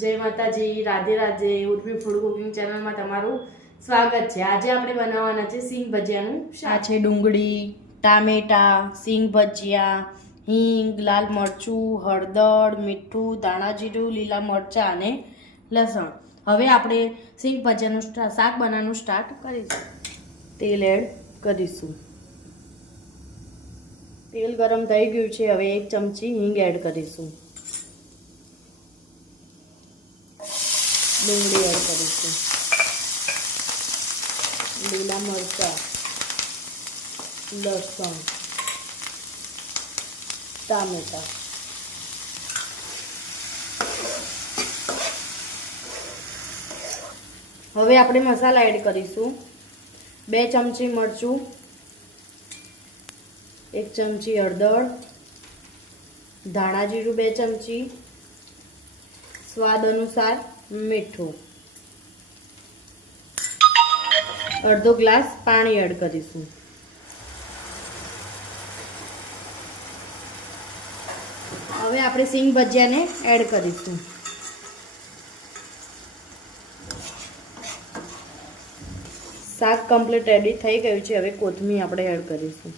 જય માતાજી, Radhe Radhe. Urmi food cooking ચેનલમાં તમારું સ્વાગત છે. આજે આપણે બનાવવાના છે સિંગ ભજીયાનું શાક. છે ડુંગળી, ટામેટા, સિંગ ભજીયા, હિંગ, લાલ મરચું, હળદર, મીઠું, ધાણા જીરું, લીલા મરચાં અને લસણ. હવે આપણે સિંગ ભજીયાનું શાક બનાવવાનું સ્ટાર્ટ કરીશું. તેલ એડ કરીશું. તેલ ગરમ થઈ ગયું છે. હવે 1 ચમચી હિંગ એડ કરીશું. ડુંગળી એડ કરીશું. લીલા મરચાં, લસણ, ટામેટા. હવે આપણે મસાલા એડ કરીશું. 2 ચમચી મરચું, 1 ચમચી હળદર, ધાણા જીરું 2 ચમચી, સ્વાદ અનુસાર મીઠું, અડધો ગ્લાસ પાણી એડ કરીશું. હવે આપણે સિંગ ભજીયાને એડ કરીશું. શાક કમ્પ્લીટ રેડી થઈ ગયું છે. હવે કોથમીર આપણે એડ કરીશું.